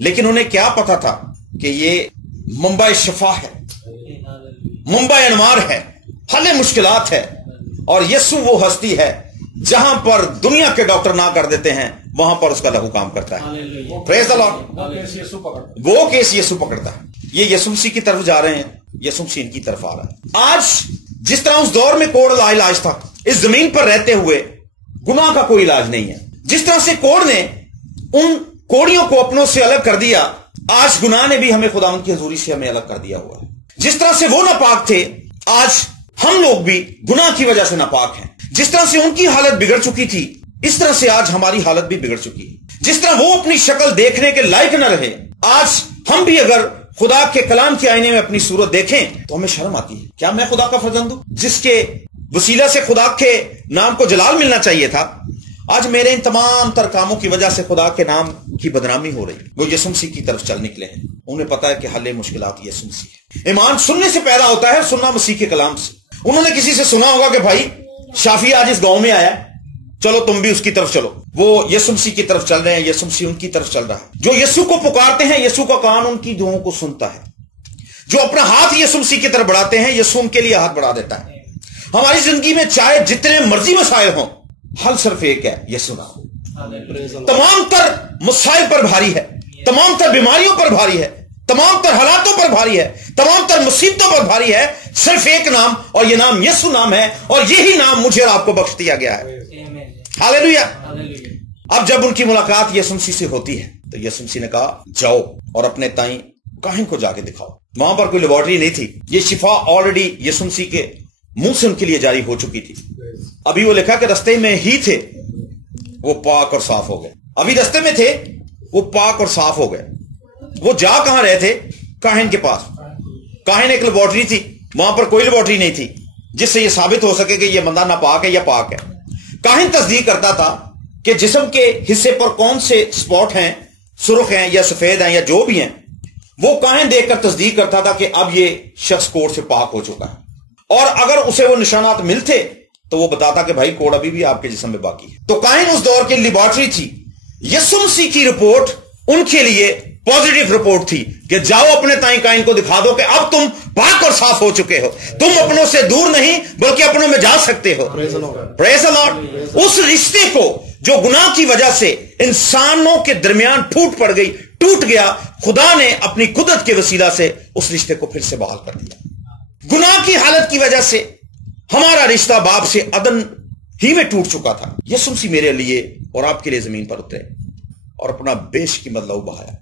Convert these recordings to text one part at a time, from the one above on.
لیکن انہیں کیا پتا تھا کہ یہ منبع شفا ہے، منبع انوار ہے، حل مشکلات ہے، اور یسوع وہ ہستی ہے جہاں پر دنیا کے ڈاکٹر نہ کر دیتے ہیں وہاں پر اس کا لہو کام کرتا ہے. پریز دی لارڈ. وہ کیس یسوع پکڑتا ہے. یہ یسوع مسیح کی طرف جا رہے ہیں، یسوع مسیح ان کی طرف آ رہا ہے. آج جس طرح اس دور میں کوڑ لا علاج تھا، اس زمین پر رہتے ہوئے گناہ کا کوئی علاج نہیں ہے. جس طرح سے کوڑ نے ان کوڑیوں کو اپنوں سے الگ کر دیا، آج گناہ نے بھی ہمیں خداوند کی حضوری سے ہمیں الگ کر دیا ہوا ہے. جس طرح سے وہ ناپاک تھے، آج ہم لوگ بھی گناہ کی وجہ سے ناپاک ہیں. جس طرح سے ان کی حالت بگڑ چکی تھی، اس طرح سے آج ہماری حالت بھی بگڑ چکی ہے. جس طرح وہ اپنی شکل دیکھنے کے لائق نہ رہے، آج ہم بھی اگر خدا کے کلام کے آئینے میں اپنی صورت دیکھیں تو ہمیں شرم آتی ہے. کیا میں خدا کا فرزند ہوں جس کے وسیلہ سے خدا کے نام کو جلال ملنا چاہیے تھا؟ آج میرے ان تمام تر کاموں کی وجہ سے خدا کے نام کی بدنامی ہو رہی. وہ یسوع مسیح کی طرف چل نکلے ہیں. انہیں پتا ہے کہ حل مشکلات یسوع مسیح ہے. ایمان سننے سے پیدا ہوتا ہے، سننا مسیح کے کلام سے. انہوں نے کسی سے سنا ہوگا کہ بھائی شافی آج اس گاؤں میں آیا، چلو تم بھی اس کی طرف چلو. وہ یسوع مسیح کی طرف چل رہے ہیں، یسوع مسیح ان کی طرف چل رہا ہے. جو یسوع کو پکارتے ہیں، یسوع کا کان ان کی دعاؤں کو سنتا ہے. جو اپنا ہاتھ یسوع مسیح کی طرف بڑھاتے ہیں، یسوع ان کے لیے ہاتھ بڑھا دیتا ہے. ہماری زندگی میں چاہے جتنے مرضی مسائل ہوں، حل صرف ایک ہے، یسوع نام. تمام تر مسائل پر بھاری ہے، تمام تر بیماریوں پر بھاری ہے، تمام تر حالاتوں پر بھاری ہے، تمام تر مصیبتوں پر بھاری ہے، صرف ایک نام، اور یہ نام یسوع نام ہے. اور یہی نام مجھے اور آپ کو بخش دیا گیا ہے. ہاللیلویا. اب جب ان کی ملاقات یسوع مسیح سے ہوتی ہے تو یسوع مسیح نے کہا جاؤ اور اپنے تائیں کاہن کو جا کے دکھاؤ. وہاں پر کوئی لیبارٹری نہیں تھی. یہ شفا آلریڈی یسوع مسیح کے منہ سے ان کے لیے جاری ہو چکی تھی. ابھی وہ لکھا کہ رستے میں ہی تھے، وہ پاک اور صاف ہو گئے. ابھی رستے میں تھے، وہ پاک اور صاف ہو گئے. وہ جا کہاں رہے تھے؟ کاہن کے پاس. کاہن ایک لیبارٹری تھی، وہاں پر کوئی لیبارٹری نہیں تھی جس سے یہ ثابت ہو سکے کہ یہ بندہ ناپاک ہے یا پاک ہے. کاہن تصدیق کرتا تھا کہ جسم کے حصے پر کون سے اسپاٹ ہیں، سرخ ہیں یا سفید ہیں یا جو بھی ہیں. وہ کاہن دیکھ کر تصدیق کرتا تھا کہ اب یہ شخص کوڑ سے پاک ہو چکا ہے. اور اگر اسے وہ نشانات ملتے تو وہ بتاتا کہ بھائی کوڑ ابھی بھی آپ کے جسم میں باقی ہے. تو کاہن اس دور کی لیبارٹری تھی. یسوع مسیح کی رپورٹ ان کے لیے پازیٹیو رپورٹ تھی کہ جاؤ اپنے تائیں کاہن کو دکھا دو کہ اب تم پاک اور صاف ہو چکے ہو. تم اپنوں سے دور نہیں بلکہ اپنوں میں جا سکتے ہو. پریز دی لارڈ. اس رشتے کو جو گناہ کی وجہ سے انسانوں کے درمیان پھوٹ پڑ گئی، ٹوٹ گیا، خدا نے اپنی قدرت کے وسیلہ سے اس رشتے کو پھر سے بحال کر دیا. گناہ کی حالت کی وجہ سے ہمارا رشتہ باپ سے عدن ہی میں ٹوٹ چکا تھا. یسوع مسیح میرے لیے اور آپ کے لیے زمین پر اترے اور اپنا بیش قیمت لہو بہایا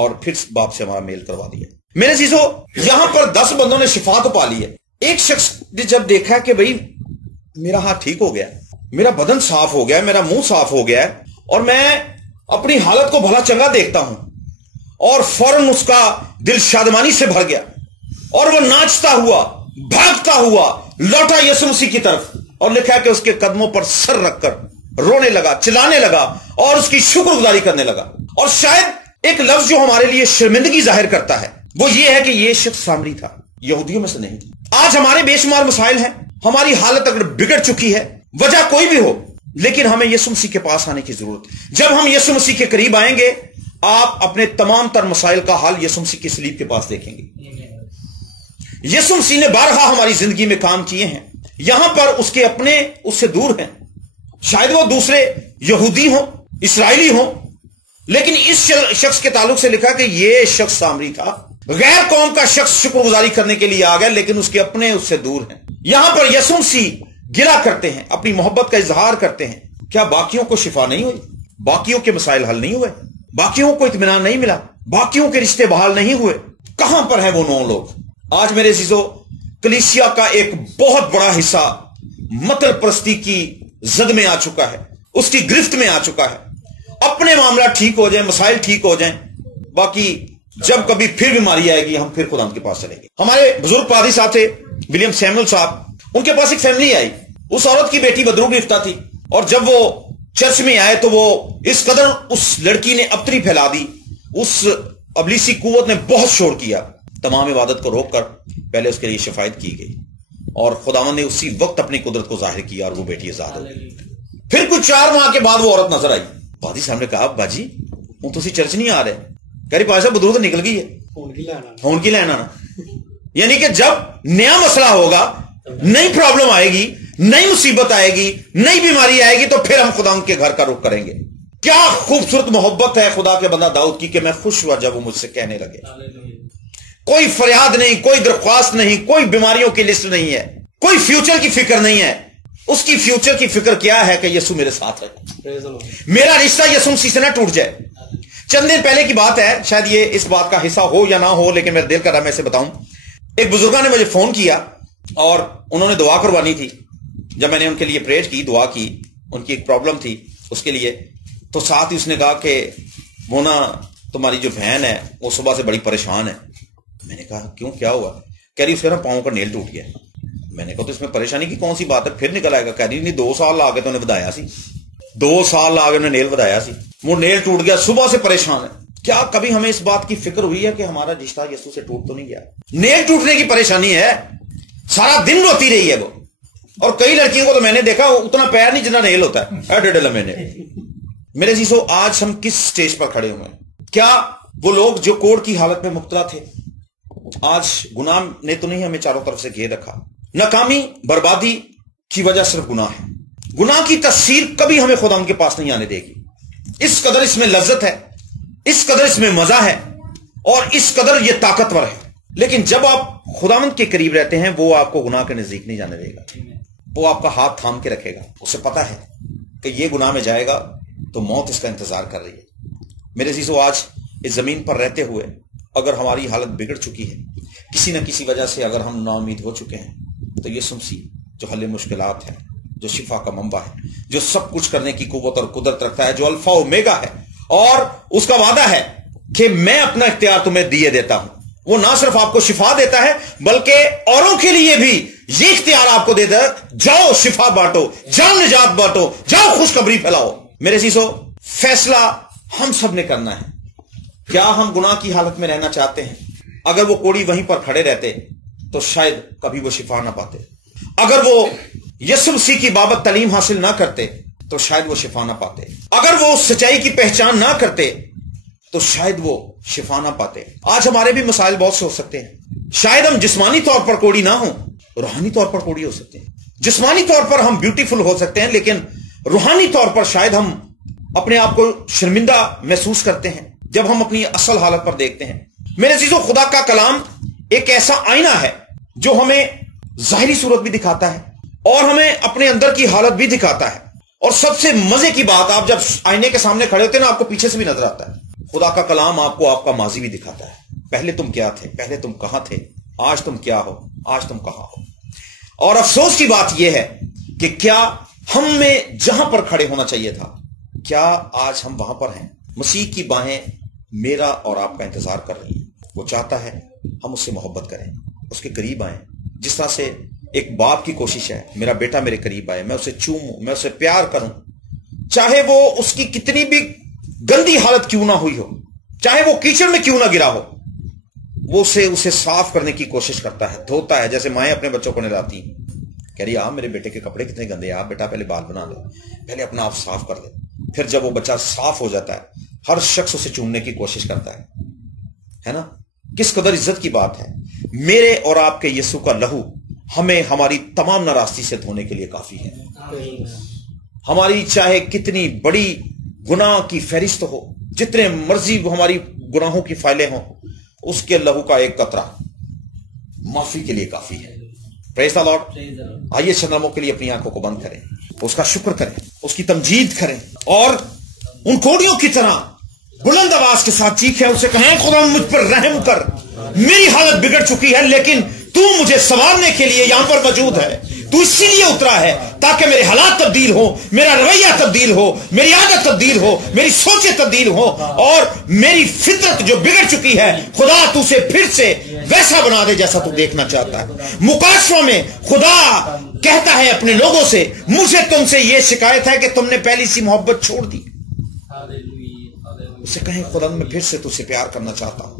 اور پھر باپ سے ہمارا میل کروا دیا. میرے عزیزو، یہاں پر 10 بندوں نے شفا تو پا لی ہے. ایک شخص نے جب دیکھا کہ بھئی میرا ہاتھ ٹھیک ہو گیا، میرا بدن صاف ہو گیا، میرا منہ صاف ہو گیا اور میں اپنی حالت کو بھلا چنگا دیکھتا ہوں، اور فوراً اس کا دل شادمانی سے بھر گیا اور وہ ناچتا ہوا، بھاگتا ہوا لوٹا یسوع مسیح کی طرف. اور لکھا کہ اس کے قدموں پر سر رکھ کر رونے لگا، چلانے لگا اور اس کی شکر گزاری کرنے لگا. اور شاید ایک لفظ جو ہمارے لیے شرمندگی ظاہر کرتا ہے وہ یہ ہے کہ یہ شخص سامری تھا، یہودیوں میں سے نہیں. آج ہمارے بے شمار مسائل ہیں، ہماری حالت اگر بگڑ چکی ہے، وجہ کوئی بھی ہو، لیکن ہمیں یسوع مسیح کے پاس آنے کی ضرورت ہے. جب ہم یسوع مسیح کے قریب آئیں گے، آپ اپنے تمام تر مسائل کا حل یسوع مسیح کی صلیب کے پاس دیکھیں گے. یسوع مسیح نے بارہا ہماری زندگی میں کام کیے ہیں. یہاں پر اس کے اپنے اس سے دور ہیں، شاید وہ دوسرے یہودی ہوں، اسرائیلی ہوں، لیکن اس شخص کے تعلق سے لکھا کہ یہ شخص سامری تھا. غیر قوم کا شخص شکر گزاری کرنے کے لیے آ گیا، لیکن اس کے اپنے اس سے دور ہیں. یہاں پر یسوع مسیح گلا کرتے ہیں، اپنی محبت کا اظہار کرتے ہیں. کیا باقیوں کو شفا نہیں ہوئی؟ باقیوں کے مسائل حل نہیں ہوئے؟ باقیوں کو اطمینان نہیں ملا؟ باقیوں کے رشتے بحال نہیں ہوئے؟ کہاں پر ہیں وہ 9 لوگ؟ آج میرے عزیزو، کلیسیا کا ایک بہت بڑا حصہ مطل پرستی کی زد میں آ چکا ہے، اس کی گرفت میں آ چکا ہے. اپنے معاملہ ٹھیک ہو جائیں، مسائل ٹھیک ہو جائیں، باقی جب کبھی پھر بیماری آئے گی ہم پھر خدا کے پاس چلیں گے. ہمارے بزرگ پادری صاحب تھے ولیم سیمول صاحب، ان کے پاس ایک فیملی آئی. اس عورت کی بیٹی بدرو گرفتہ تھی، اور جب وہ چرچ میں آئے تو وہ اس قدر اس لڑکی نے ابتری پھیلا دی، اس ابلیسی قوت نے بہت شور کیا. تمام عبادت کو روک کر پہلے اس کے لیے شفاعت کی گئی اور خداوند نے اسی وقت اپنی قدرت کو ظاہر کیا اور وہ بیٹی آزاد ہو گئی. پھر کچھ 4 ماہ کے بعد وہ عورت نظر آئی. پادری صاحب نے کہا باجی ہوں تسی چرچ نہیں آ رہے؟ کہہ رہی پاشا بدرود نکل گئی ہے فون کی لینا. یعنی کہ جب نیا مسئلہ ہوگا، نئی پرابلم آئے گی، نئی مصیبت آئے گی، نئی بیماری آئے گی، تو پھر ہم خدا ان کے گھر کا رخ کریں گے. کیا خوبصورت محبت ہے خدا کے بندہ داؤد کی کہ میں خوش ہوا جب وہ مجھ سے کہنے لگے. کوئی فریاد نہیں، کوئی درخواست نہیں، کوئی بیماریوں کی لسٹ نہیں ہے، کوئی فیوچر کی فکر نہیں ہے. اس کی فیوچر کی فکر کیا ہے کہ یسوع میرے ساتھ ہے، میرا رشتہ یسوع مسیح سے نہ ٹوٹ جائے. چند دن پہلے کی بات ہے، شاید یہ اس بات کا حصہ ہو یا نہ ہو، لیکن میرا دل کر رہا میں اسے بتاؤں. ایک بزرگاں نے مجھے فون کیا اور انہوں نے دعا کروانی تھی. جب میں نے ان کے لیے پریئر کی، دعا کی، ان کی ایک پرابلم تھی اس کے لیے، تو ساتھ ہی اس نے کہا کہ وہ نا تمہاری جو بہن ہے وہ صبح سے بڑی پریشان ہے. میں نے کہا کیوں، کیا ہوا؟ کہہ رہی اس کا نا پاؤں کا نیل ٹوٹ گیا. میں نے کہا تو اس میں پریشانی کی کون سی بات ہے، پھر نکل آئے گا. کہہ رہی نہیں 2 سال آگے تو انہیں بدایا سی، 2 سال آگے انہیں نیل بدایا سی، وہ نیل ٹوٹ گیا، صبح سے پریشان ہے. کیا کبھی ہمیں اس بات کی فکر ہوئی ہے کہ ہمارا رشتہ یسوع سے ٹوٹ تو نہیں گیا؟ نیل ٹوٹنے کی پریشانی ہے، سارا دن روتی رہی ہے وہ. اور کئی لڑکیوں کو تو میں نے دیکھا اتنا پیر نہیں جتنا نیل ہوتا ہے، ڈیڑھ لمحے نے. میرے عزیزو، آج ہم کس سٹیج پر کھڑے ہوئے ہیں؟ کیا وہ لوگ جو کوڑ کی حالت میں مبتلا تھے، آج گناہ نے تو نہیں ہمیں چاروں طرف سے گھیر رکھا؟ ناکامی، بربادی کی وجہ صرف گناہ ہے. گناہ کی تاثیر کبھی ہمیں خدا ان کے پاس نہیں آنے دے گی. اس قدر اس میں لذت ہے، اس قدر اس میں مزہ ہے، اور اس قدر یہ طاقتور ہے. لیکن جب آپ خداوند کے قریب رہتے ہیں، وہ آپ کو گناہ کے نزدیک نہیں جانے دے گا. وہ آپ کا ہاتھ تھام کے رکھے گا. اسے پتا ہے کہ یہ گناہ میں جائے گا تو موت اس کا انتظار کر رہی ہے. میرے عزیزو، آج اس زمین پر رہتے ہوئے اگر ہماری حالت بگڑ چکی ہے، کسی نہ کسی وجہ سے اگر ہم نا امید ہو چکے ہیں، تو یسوع مسیح جو حل مشکلات ہے، جو شفا کا منبع ہے، جو سب کچھ کرنے کی قوت اور قدرت رکھتا ہے، جو الفا اومیگا ہے، اور اس کا وعدہ ہے کہ میں اپنا اختیار تمہیں دیے دیتا ہوں. وہ نہ صرف آپ کو شفا دیتا ہے بلکہ اوروں کے لیے بھی یہ اختیار آپ کو دیتا ہے، جاؤ شفا بانٹو، جاؤ نجات بانٹو، جاؤ خوشخبری پھیلاؤ. میرے عزیزو، فیصلہ ہم سب نے کرنا ہے. کیا ہم گناہ کی حالت میں رہنا چاہتے ہیں؟ اگر وہ کوڑی وہیں پر کھڑے رہتے تو شاید کبھی وہ شفا نہ پاتے. اگر وہ یسوع مسیح کی بابت تعلیم حاصل نہ کرتے تو شاید وہ شفا نہ پاتے. اگر وہ سچائی کی پہچان نہ کرتے تو شاید وہ شفا نہ پاتے. آج ہمارے بھی مسائل بہت سے ہو سکتے ہیں. شاید ہم جسمانی طور پر کوڑی نہ ہوں، روحانی طور پر کوڑی ہو سکتے ہیں. جسمانی طور پر ہم بیوٹیفل ہو سکتے ہیں، لیکن روحانی طور پر شاید ہم اپنے آپ کو شرمندہ محسوس کرتے ہیں جب ہم اپنی اصل حالت پر دیکھتے ہیں. میرے عزیزو، خدا کا کلام ایک ایسا آئینہ ہے جو ہمیں ظاہری صورت بھی دکھاتا ہے اور ہمیں اپنے اندر کی حالت بھی دکھاتا ہے. اور سب سے مزے کی بات، آپ جب آئینے کے سامنے کھڑے ہوتے ہیں نا، آپ کو پیچھے سے بھی نظر آتا ہے. خدا کا کلام آپ کو آپ کا ماضی بھی دکھاتا ہے. پہلے تم کیا تھے، پہلے تم کہاں تھے، آج تم کیا ہو، آج تم کہاں ہو. اور افسوس کی بات یہ ہے کہ کیا ہم میں جہاں پر کھڑے ہونا چاہیے تھا، کیا آج ہم وہاں پر ہیں؟ مسیح کی باہیں میرا اور آپ کا انتظار کر رہی ہیں. وہ چاہتا ہے ہم اس سے محبت کریں، اس کے قریب آئیں. جس طرح سے ایک باپ کی کوشش ہے، میرا بیٹا میرے قریب آئے، میں اسے چوموں، میں اسے پیار کروں، چاہے وہ اس کی کتنی بھی گندی حالت کیوں نہ ہوئی ہو، چاہے وہ کیچڑ میں کیوں نہ گرا ہو، وہ اسے صاف کرنے کی کوشش کرتا ہے، دھوتا ہے. جیسے مائیں اپنے بچوں کو نہلاتی ہیں، کہہ رہی آپ میرے بیٹے کے کپڑے کتنے گندے ہیں، آپ بیٹا پہلے بال بنا لے، پہلے اپنا آپ صاف کر لے. پھر جب وہ بچہ صاف ہو جاتا ہے، ہر شخص اسے چومنے کی کوشش کرتا ہے نا. کس قدر عزت کی بات ہے. میرے اور آپ کے یسوع کا لہو ہمیں ہماری تمام ناراستی سے دھونے کے لیے کافی ہے. ہماری چاہے کتنی بڑی گناہ کی فہرست ہو، جتنے مرضی وہ ہماری گناہوں کی فائلیں ہوں، اس کے لہو کا ایک قطرہ معافی کے لیے کافی ہے. پریز دی لارڈ. آئیے چند لمحوں کے لیے اپنی آنکھوں کو بند کریں، اس کا شکر کریں، اس کی تمجید کریں، اور ان کوڑیوں کی طرح بلند آواز کے ساتھ چیخیں، اسے کہیں خدا مجھ پر رحم کر، میری حالت بگڑ چکی ہے لیکن تو مجھے سنوارنے کے لیے یہاں پر موجود ہے. تو اسی لیے اترا ہے تاکہ میرے حالات تبدیل ہو، میرا رویہ تبدیل ہو، میری عادت تبدیل ہو، میری سوچیں تبدیل ہو، اور میری فطرت جو بگڑ چکی ہے خدا تو اسے پھر سے ویسا بنا دے جیسا تو دیکھنا چاہتا ہے. مکاشفوں میں خدا کہتا ہے اپنے لوگوں سے، مجھے تم سے یہ شکایت ہے کہ تم نے پہلی سی محبت چھوڑ دی. اسے کہیں خدا میں پھر سے تجھ سے پیار کرنا چاہتا ہوں.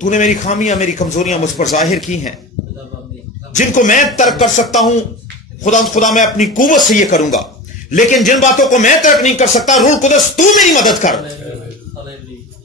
تو نے میری خامیاں، میری کمزوریاں مجھ پر ظاہر کی ہیں، جن کو میں ترک کر سکتا ہوں خدا میں اپنی قوت سے یہ کروں گا، لیکن جن باتوں کو میں ترک نہیں کر سکتا، روح القدس تو میری مدد کر.